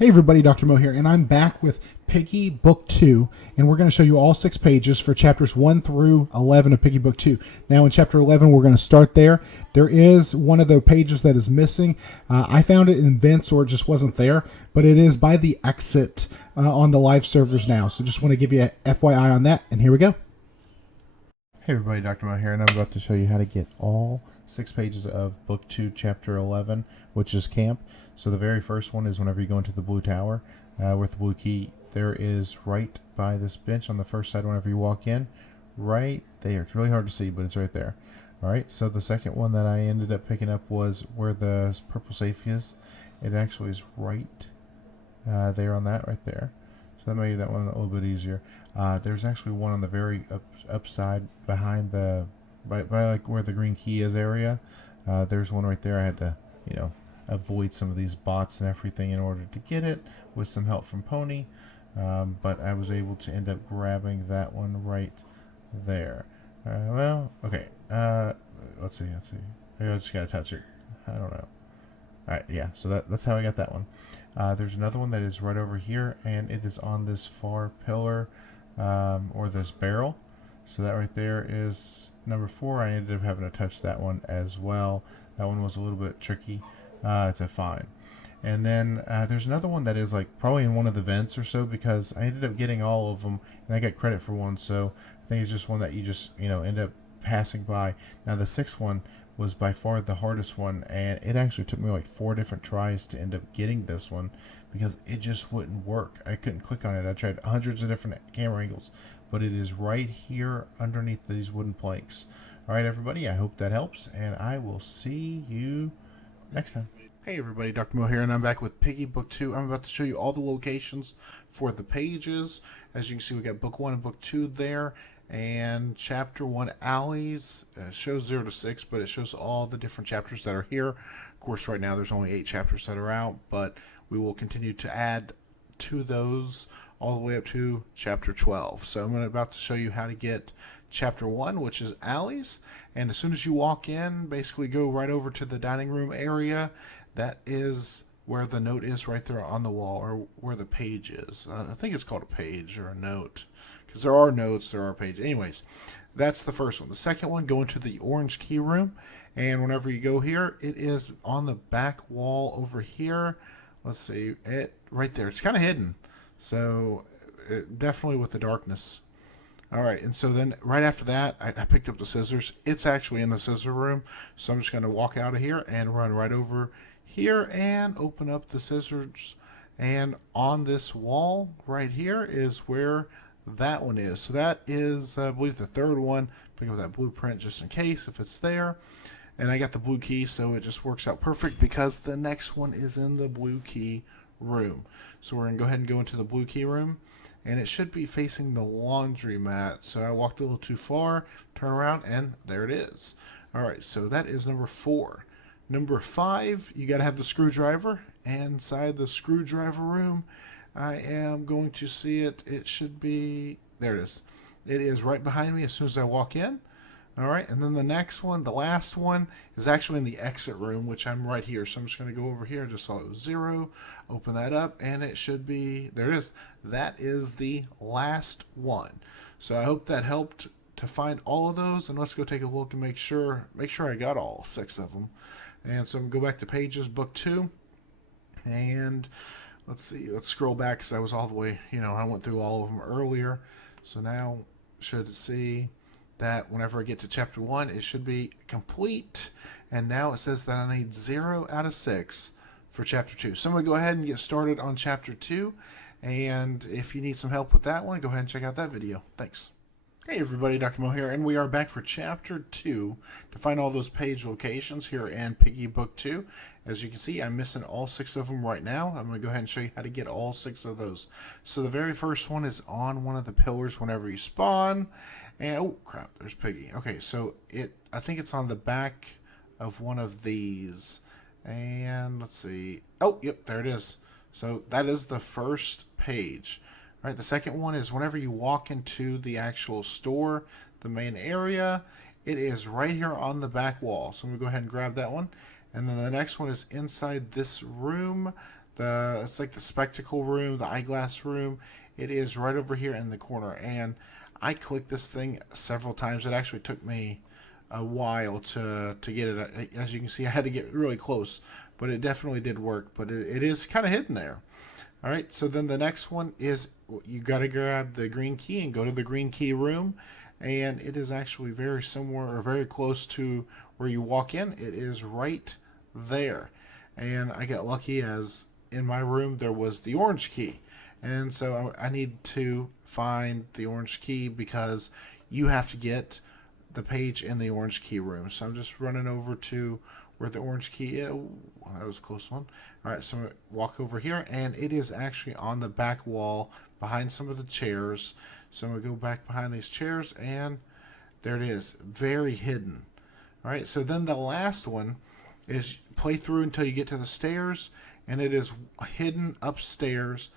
Hey everybody, Dr. Mo here, and I'm back with Piggy Book 2, and we're going to show you all 6 pages for chapters 1 through 11 of Piggy Book 2. Now in chapter 11, we're going to start there. There is one of the pages that is missing. I found it in Vince, or it just wasn't there, but it is by the exit on the live servers now. So just want to give you a FYI on that, and here we go. Hey everybody, Dr. Mo here, and I'm about to show you how to get all 6 pages of Book 2, Chapter 11, which is Camp. So the very first one is whenever you go into the blue tower with the blue key. There is right by this bench on the first side whenever you walk in. Right there. It's really hard to see, but it's right there. Alright, so the second one that I ended up picking up was where the purple safe is. It actually is right there on that right there. So that made that one a little bit easier. There's actually one on the very upside behind the by like where the green key is area. There's one right there. I had to, avoid some of these bots and everything in order to get it with some help from Pony. But I was able to end up grabbing that one right there. Well, okay. Let's see. Maybe I just gotta touch it. I don't know. Alright, yeah, so that's how I got that one. There's another one that is right over here, and it is on this far pillar, or this barrel. So that right there is number 4. I ended up having to touch that one as well. That one was a little bit tricky to find. And then there's another one that is like probably in one of the vents or so, because I ended up getting all of them, and I got credit for one, so I think it's just one that you just, end up passing by. Now the 6th one was by far the hardest one, and it actually took me like 4 different tries to end up getting this one, because it just wouldn't work. I couldn't click on it. I tried hundreds of different camera angles, but it is right here underneath these wooden planks. Alright everybody, I hope that helps, and I will see you next time. Hey everybody, Dr. Mo here, and I'm back with Piggy Book 2. I'm about to show you all the locations for the pages. As you can see, we got Book 1 and Book 2 there, and Chapter 1 Alleys. Shows 0 to 6, but it shows all the different chapters that are here. Of course, right now there's only 8 chapters that are out, but we will continue to add to those all the way up to Chapter 12. So I'm about to show you how to get Chapter 1, which is Alleys, and as soon as you walk in, basically go right over to the dining room area. That is where the note is, right there on the wall, or where the page is. I think it's called a page or a note, because there are notes, there are pages. Anyways, that's the first one. The second one, go into the orange key room, and whenever you go here, it is on the back wall over here. Let's see, it right there. It's kind of hidden, so definitely with the darkness. Alright, and so then right after that, I picked up the scissors. It's actually in the scissor room, so I'm just going to walk out of here and run right over here and open up the scissors. And on this wall right here is where that one is. So that is, I believe, the 3rd one. Pick up that blueprint just in case if it's there. And I got the blue key, so it just works out perfect because the next one is in the blue key room. So we're going to go ahead and go into the blue key room, and it should be facing the laundry mat. So I walked a little too far, turn around, and there it is. Alright, so that is number 4. Number 5, you got to have the screwdriver. Inside the screwdriver room, I am going to see it. It should be, there it is. It is right behind me as soon as I walk in. Alright, and then the next one, the last one, is actually in the exit room, which I'm right here. So I'm just going to go over here. I just saw it was 0. Open that up, and it should be, there it is. That is the last one. So I hope that helped to find all of those, and let's go take a look and make sure I got all 6 of them. And so I'm going to go back to Pages, Book 2, and let's see, let's scroll back because I was all the way, I went through all of them earlier. So now should see that whenever I get to Chapter 1, it should be complete. And now it says that I need 0 out of 6 for Chapter 2. So I'm going to go ahead and get started on Chapter 2. And if you need some help with that one, go ahead and check out that video. Thanks. Hey everybody, Dr. Mo here, and we are back for Chapter 2 to find all those page locations here in Piggy Book 2. As you can see, I'm missing all 6 of them right now. I'm going to go ahead and show you how to get all 6 of those. So the very first one is on one of the pillars whenever you spawn. And, oh crap, there's Piggy. Okay, so I think it's on the back of one of these. And let's see. Oh, yep, there it is. So that is the first page. Right, the second one is whenever you walk into the actual store, the main area, it is right here on the back wall. So I'm going to go ahead and grab that one. And then the next one is inside this room. it's like the spectacle room, the eyeglass room. It is right over here in the corner, and I clicked this thing several times. It actually took me a while to get it. As you can see, I had to get really close, but it definitely did work. But it is kind of hidden there. All right, so then the next one is you got to grab the green key and go to the green key room, and it is actually very similar or very close to where you walk in. It is right there, and I got lucky as in my room there was the orange key, and so I need to find the orange key because you have to get the page in the orange key room. So I'm just running over to where the orange key is. Oh, that was a close one. All right, so I'm going to walk over here, and it is actually on the back wall behind some of the chairs. So I'm going to go back behind these chairs, and there it is, very hidden. All right, so then the last one is play through until you get to the stairs, and it is hidden upstairs.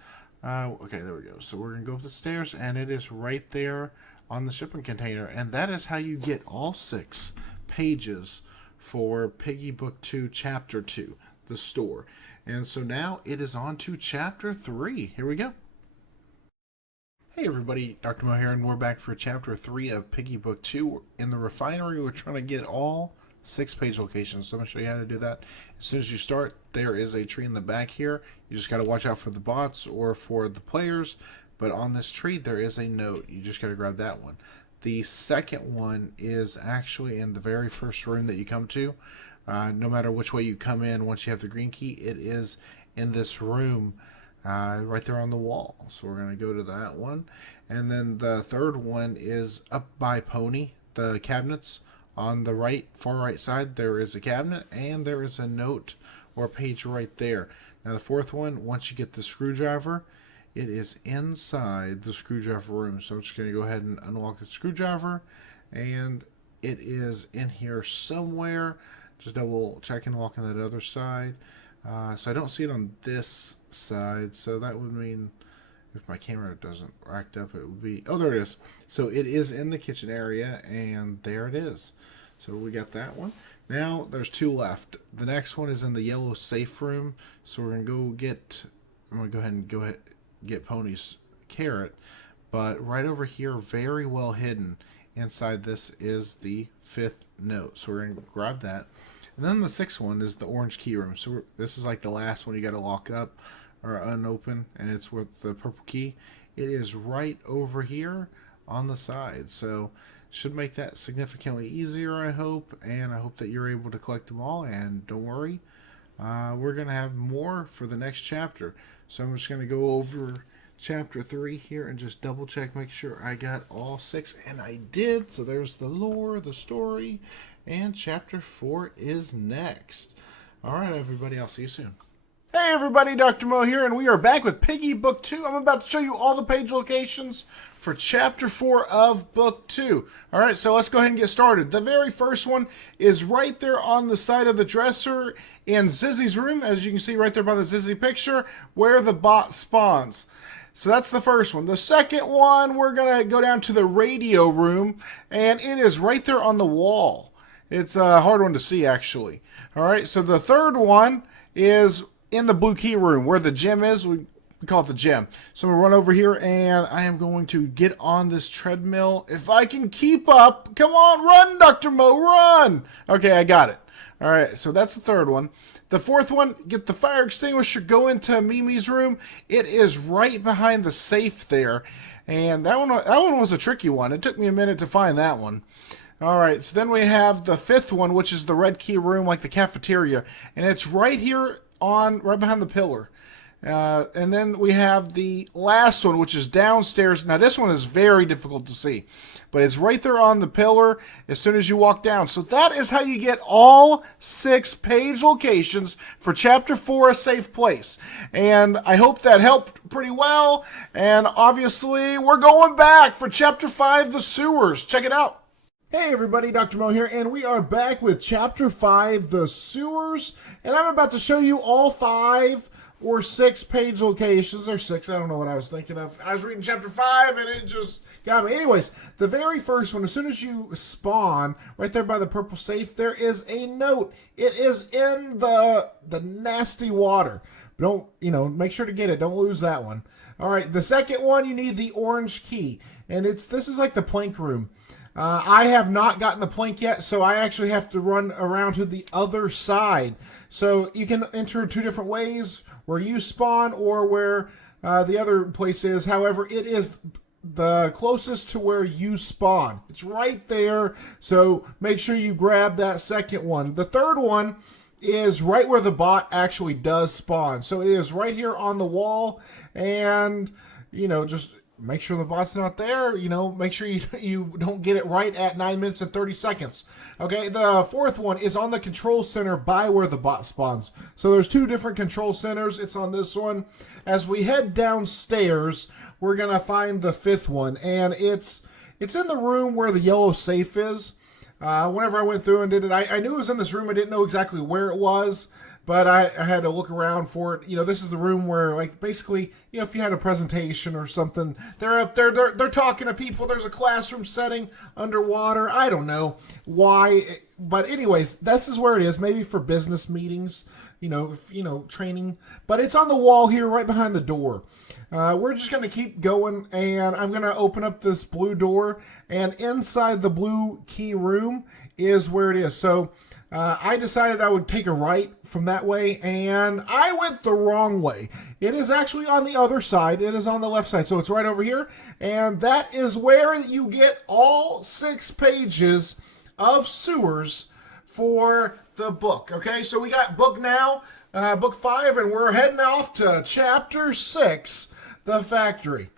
Okay, there we go. So we're going to go up the stairs, and it is right there on the shipping container, and that is how you get all 6 pages for Piggy Book 2, Chapter 2, the store. And so now it is on to Chapter 3. Here we go. Hey everybody, Dr. Mo here, and we're back for Chapter 3 of Piggy Book 2. In the refinery, we're trying to get all 6 page locations. So I'm going to show you how to do that. As soon as you start, there is a tree in the back here. You just got to watch out for the bots or for the players. But on this tree, there is a note. You just got to grab that one. The second one is actually in the very first room that you come to. No matter which way you come in, once you have the green key, it is in this room right there on the wall. So we're going to go to that one. And then the third one is up by Pony, the cabinets. On the right, far right side, there is a cabinet, and there is a note or page right there. Now the fourth one, once you get the screwdriver, it is inside the screwdriver room. So I'm just going to go ahead and unlock the screwdriver, and it is in here somewhere. Just double check and walk on that other side. So I don't see it on this side, so that would mean if my camera doesn't racked up, it would be, oh, there it is. So it is in the kitchen area, and there it is. So we got that one. Now there's 2 left. The next one is in the yellow safe room. So we're going to I'm going to go ahead and get Pony's carrot. But right over here, very well hidden inside this is the 5th note. So we're going to grab that. And then the 6th one is the orange key room. So this is like the last one you got to lock up or unopen, and it's with the purple key. It is right over here on the side. So should make that significantly easier, I hope. And I hope that you're able to collect them all. And don't worry, we're going to have more for the next chapter. So I'm just going to go over Chapter 3 here and just double check, make sure I got all 6, and I did. So there's the lore, the story, and Chapter 4 is next. All right, everybody, I'll see you soon. Hey everybody, Dr. Mo here, and we are back with Piggy Book 2. I'm about to show you all the page locations for Chapter 4 of Book 2. Alright, so let's go ahead and get started. The very first one is right there on the side of the dresser in Zizzy's room, as you can see right there by the Zizzy picture, where the bot spawns. So that's the first one. The second one, we're going to go down to the radio room, and it is right there on the wall. It's a hard one to see, actually. Alright, so the third one is in the blue key room where the gym is. We call it the gym. So I'm going to run over here, and I am going to get on this treadmill. If I can keep up. Come on, run, Dr. Mo, run. Okay, I got it. All right, so that's the third one. The fourth one, get the fire extinguisher, go into Mimi's room. It is right behind the safe there. And that one was a tricky one. It took me a minute to find that one. All right, so then we have the 5th one, which is the red key room, like the cafeteria. And it's right here right behind the pillar. And then we have the last one, which is downstairs. Now, this one is very difficult to see, but it's right there on the pillar as soon as you walk down. So that is how you get all 6 page locations for Chapter 4, A Safe Place. And I hope that helped pretty well. And obviously, we're going back for Chapter 5, The Sewers. Check it out. Hey everybody, Dr. Mo here, and we are back with Chapter 5, The Sewers. And I'm about to show you all 5 or 6 page locations, or 6, I don't know what I was thinking of. I was reading Chapter 5 and it just got me. Anyways, the very first one, as soon as you spawn, right there by the purple safe, there is a note. It is in the nasty water. But don't, make sure to get it. Don't lose that one. All right, the second one, you need the orange key. And this is like the plank room. I have not gotten the plank yet, so I actually have to run around to the other side. So you can enter two different ways, where you spawn or where the other place is. However, it is the closest to where you spawn. It's right there, so make sure you grab that second one. The third one is right where the bot actually does spawn. So it is right here on the wall, and just make sure the bot's not there. Make sure you don't get it right at 9 minutes and 30 seconds. Okay, the fourth one is on the control center by where the bot spawns. So there's two different control centers. It's on this one. As we head downstairs, we're gonna find the fifth one, and it's in the room where the yellow safe is. Whenever I went through and did it, I knew it was in this room. I didn't know exactly where it was, but I had to look around for it. This is the room where, like, basically, if you had a presentation or something, they're up there, they're talking to people. There's a classroom setting underwater. I don't know why, but anyways, this is where it is. Maybe for business meetings, training. But it's on the wall here, right behind the door. We're just going to keep going, and I'm going to open up this blue door, and inside the blue key room is where it is. So I decided I would take a right from that way, and I went the wrong way. It is actually on the other side. It is on the left side, so it's right over here, and that is where you get all 6 pages of sewers for the book. Okay, so we got book now, book 5, and we're heading off to chapter 6, the factory.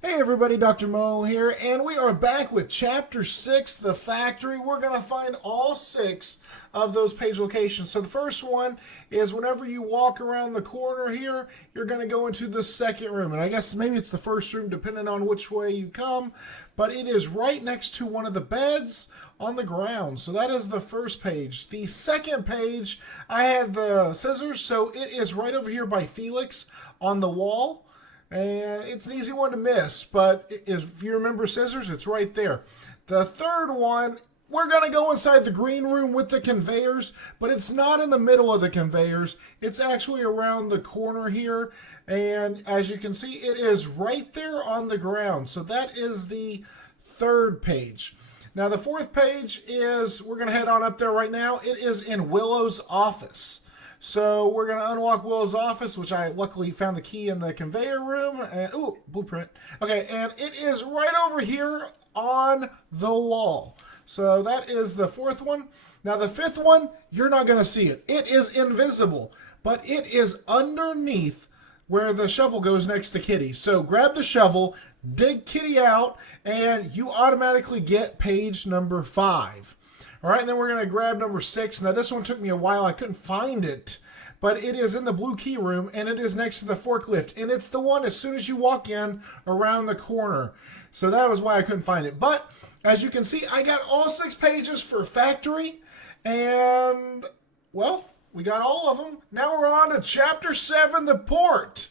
Hey everybody, Dr. Mo here, and we are back with chapter 6, the factory. We're going to find all 6 of those page locations. So the first one is whenever you walk around the corner here, you're going to go into the second room. And I guess maybe it's the first room depending on which way you come, but it is right next to one of the beds on the ground. So that is the first page. The second page, I had the scissors, so it is right over here by Felix on the wall. And it's an easy one to miss, but if you remember scissors, it's right there. The third one, we're going to go inside the green room with the conveyors, but it's not in the middle of the conveyors. It's actually around the corner here. And as you can see, it is right there on the ground. So that is the third page. Now, the fourth page is, we're going to head on up there right now. It is in Willow's office. So we're going to unlock Willow's office, which I luckily found the key in the conveyor room. And, ooh, blueprint. Okay, and it is right over here on the wall. So that is the fourth one. Now the fifth one, you're not going to see it. It is invisible, but it is underneath where the shovel goes next to Kitty. So grab the shovel, dig Kitty out, and you automatically get page number 5. All right, and then we're going to grab number 6. Now, this one took me a while. I couldn't find it, but it is in the blue key room, and it is next to the forklift. And it's the one as soon as you walk in around the corner. So that was why I couldn't find it. But as you can see, I got all 6 pages for factory, and, well, we got all of them. Now we're on to chapter 7, the port.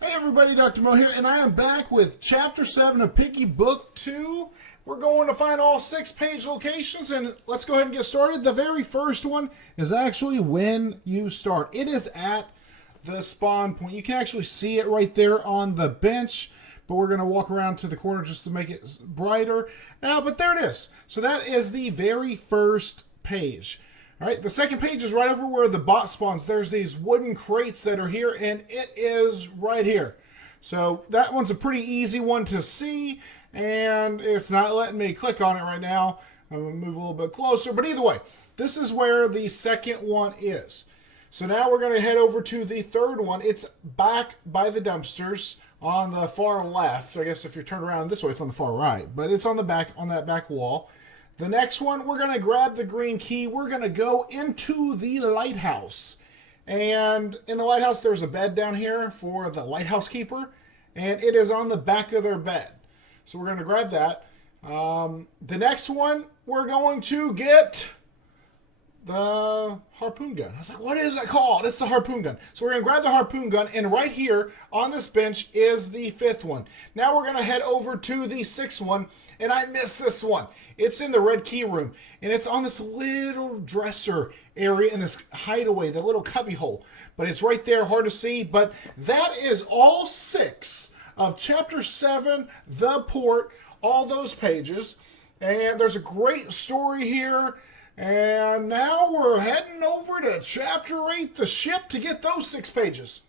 Hey everybody, Dr. Mo here, and I am back with chapter 7 of Piggy Book 2. We're going to find all 6 page locations, and let's go ahead and get started. The very first one is actually when you start. It is at the spawn point. You can actually see it right there on the bench, but we're going to walk around to the corner just to make it brighter. But there it is. So that is the very first page. All right, the second page is right over where the bot spawns. There's these wooden crates that are here, and it is right here. So that one's a pretty easy one to see, and it's not letting me click on it right now. I'm going to move a little bit closer, but either way, this is where the second one is. So now we're going to head over to the third one. It's back by the dumpsters on the far left. I guess if you're turned around this way, it's on the far right, but it's on the back, on that back wall. The next one, we're going to grab the green key. We're going to go into the lighthouse. And in the lighthouse, there's a bed down here for the lighthouse keeper. And it is on the back of their bed. So we're going to grab that. The next one, we're going to get the harpoon gun. I was like, what is that called? It's the harpoon gun. So we're going to grab the harpoon gun, and right here on this bench is the 5th one. Now we're going to head over to the 6th one, and I missed this one. It's in the red key room, and it's on this little dresser area in this hideaway, the little cubby hole. But it's right there, hard to see. But that is all 6 of Chapter 7, The Port, all those pages. And there's a great story here. And now we're heading over to Chapter 8, The Ship, to get those 6 pages.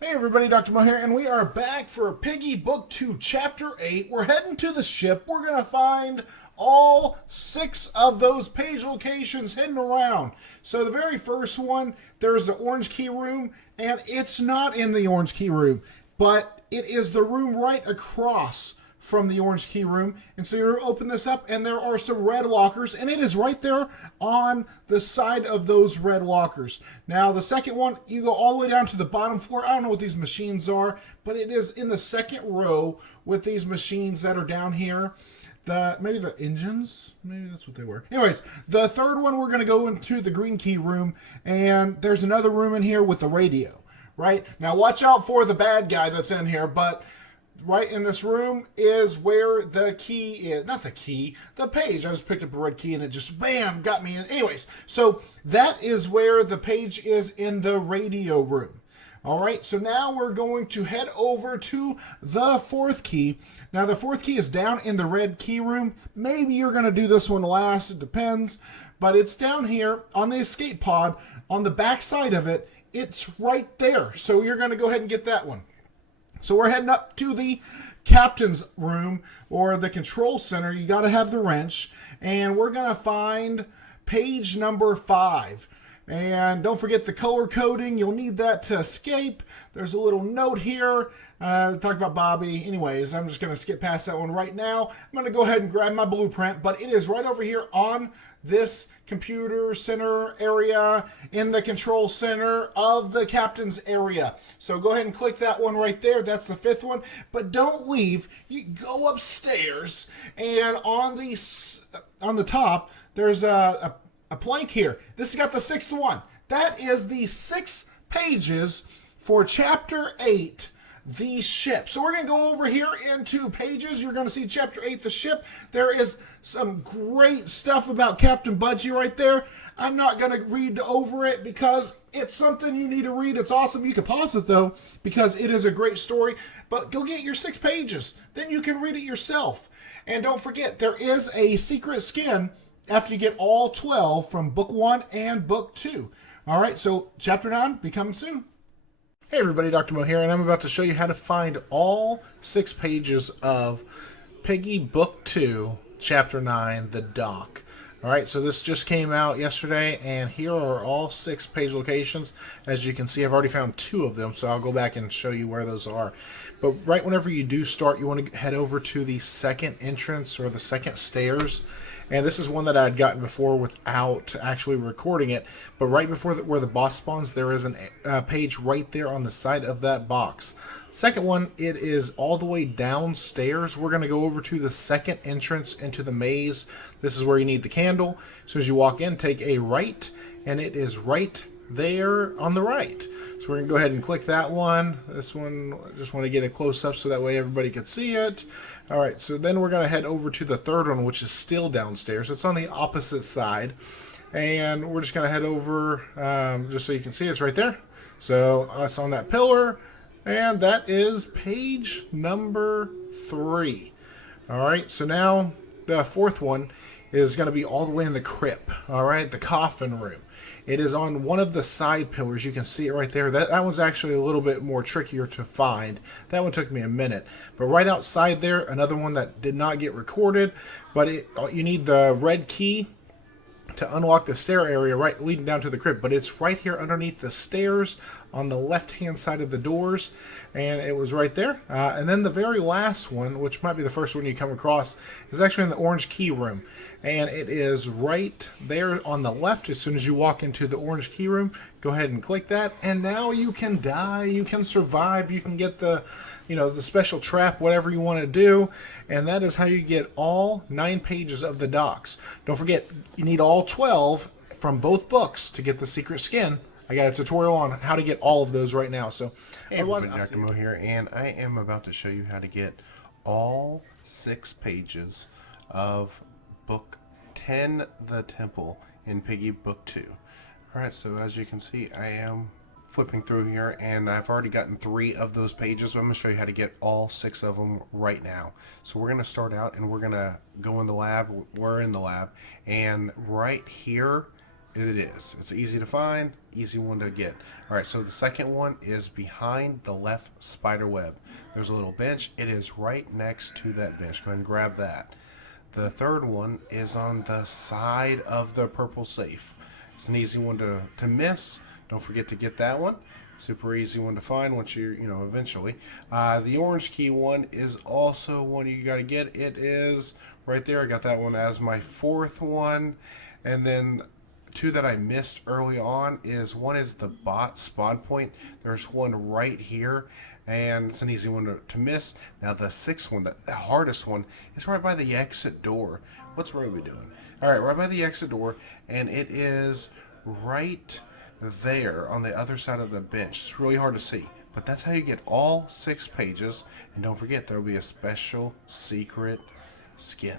Hey everybody, Dr. Mo here, and we are back for Piggy Book 2, Chapter 8. We're heading to the ship. We're going to find all 6 of those page locations hidden around. So the very first one, there's the orange key room, and it's not in the orange key room, but it is the room right across from the orange key room. And so you open this up, and there are some red lockers, and it is right there on the side of those red lockers. Now the second one, you go all the way down to the bottom floor. I don't know what these machines are, but it is in the second row with these machines that are down here. Maybe the engines, maybe that's what they were. Anyways, the third one, we're going to go into the green key room, and there's another room in here with the radio. Right now, watch out for the bad guy that's in here, but right in this room is where the key is. Not the key, the page. I just picked up a red key and it just, bam, got me in. Anyways, so that is where the page is in the radio room. All right, so now we're going to head over to the 4th key. Now, the 4th key is down in the red key room. Maybe you're going to do this one last. It depends. But it's down here on the escape pod. On the back side of it, it's right there. So you're going to go ahead and get that one. So we're heading up to the captain's room or the control center. You got to have the wrench. And we're going to find page number 5. And don't forget the color coding. You'll need that to escape. There's a little note here. Talk about Bobby. Anyways, I'm just going to skip past that one right now. I'm going to go ahead and grab my blueprint. But it is right over here on this computer center area in the control center of the captain's area. So go ahead and click that one right there. That's the 5th one. But don't leave. You go upstairs. And on the top, there's a plank here. This has got the 6th one. That is the 6 pages for Chapter 8, The Ship. So we're going to go over here into pages. You're going to see Chapter 8, The Ship. There is some great stuff about Captain Budgie right there. I'm not going to read over it because it's something you need to read. It's awesome. You can pause it, though, because it is a great story. But go get your 6 pages. Then you can read it yourself. And don't forget, there is a secret skin after you get all 12 from Book 1 and Book 2. All right, so Chapter 9 be coming soon. Hey everybody, Dr. Mo here, and I'm about to show you how to find all 6 pages of Piggy Book 2, Chapter 9, The Dock. All right, so this just came out yesterday, and here are all 6 page locations. As you can see, I've already found 2 of them, so I'll go back and show you where those are. But right whenever you do start, you want to head over to the second entrance or the second stairs. And this is one that I had gotten before without actually recording it. But right before where the boss spawns, there is a page right there on the side of that box. Second one, it is all the way downstairs. We're going to go over to the second entrance into the maze. This is where you need the candle. As soon as you walk in, take a right, and it is right there on the right. So we're going to go ahead and click that one. This one, I just want to get a close-up so that way everybody can see it. All right, so then we're going to head over to the third one, which is still downstairs. It's on the opposite side. And we're just going to head over, just so you can see it's right there. So it's on that pillar. And that is page number 3. All right, so now the 4th one is going to be all the way in the crypt. All right, the coffin room. It is on one of the side pillars. You can see it right there. That one's actually a little bit more trickier to find. That one took me a minute. But right outside there, another one that did not get recorded. But you need the red key to unlock the stair area right leading down to the crypt. But it's right here underneath the stairs on the left-hand side of the doors. And it was right there. And then the very last one, which might be the first one you come across, is actually in the orange key room. And it is right there on the left. As soon as you walk into the orange key room, go ahead and click that. And now you can die, you can survive, you can get the special trap, whatever you want to do. And that is how you get all 9 pages of the docks. Don't forget, you need all 12 from both books to get the secret skin. I got a tutorial on how to get all of those right now. So, hey everybody, Giacomo here, and I am about to show you how to get all 6 pages of book 10, The Temple, in Piggy Book 2. Alright, so as you can see, I am flipping through here, and I've already gotten 3 of those pages, so I'm going to show you how to get all 6 of them right now. So we're going to start out, and we're going to go in the lab. We're in the lab, and right here it is. It's easy to find, easy one to get. Alright, so the second one is behind the left spider web. There's a little bench. It is right next to that bench. Go ahead and grab that. The third one is on the side of the purple safe. It's an easy one to miss. Don't forget to get that one. Super easy one to find once eventually. The orange key one is also one you got to get. It is right there. I got that one as my 4th one. And then 2 that I missed early on is one is the bot spawn point. There's one right here, and it's an easy one to miss. Now the 6th one, the hardest one, is right by the exit door. What's Ruby doing? Alright, right by the exit door, and it is right there on the other side of the bench. It's really hard to see, but that's how you get all 6 pages. And don't forget, there will be a special secret skin.